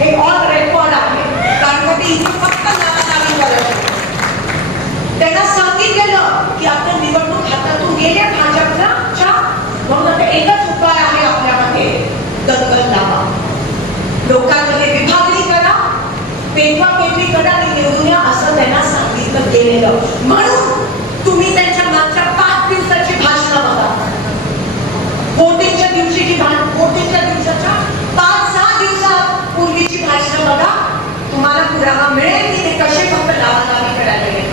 हे all record आहे. कारण का ते इथे फक्त नावानावी करत त्यांना सांगितलेलं की आपण निवडणूक हातातून गेल्या भाजपला म्हणून आता एकच उपाय आहे आपल्यामध्ये दंगल लावा. लोकांमध्ये विभागणी करा पेटवा पेटवी करा आणि निवडून या असं त्यांना सांगितलं गेलेलं. म्हणून तुम्ही त्यांच्या मागच्या पाच दिवसाची भाषणं बघा. वोटिंगच्या दिवशी जी दिवसापूर्वीची हा मिळेल की ते कसे फक्त लावालावी करायला गेले?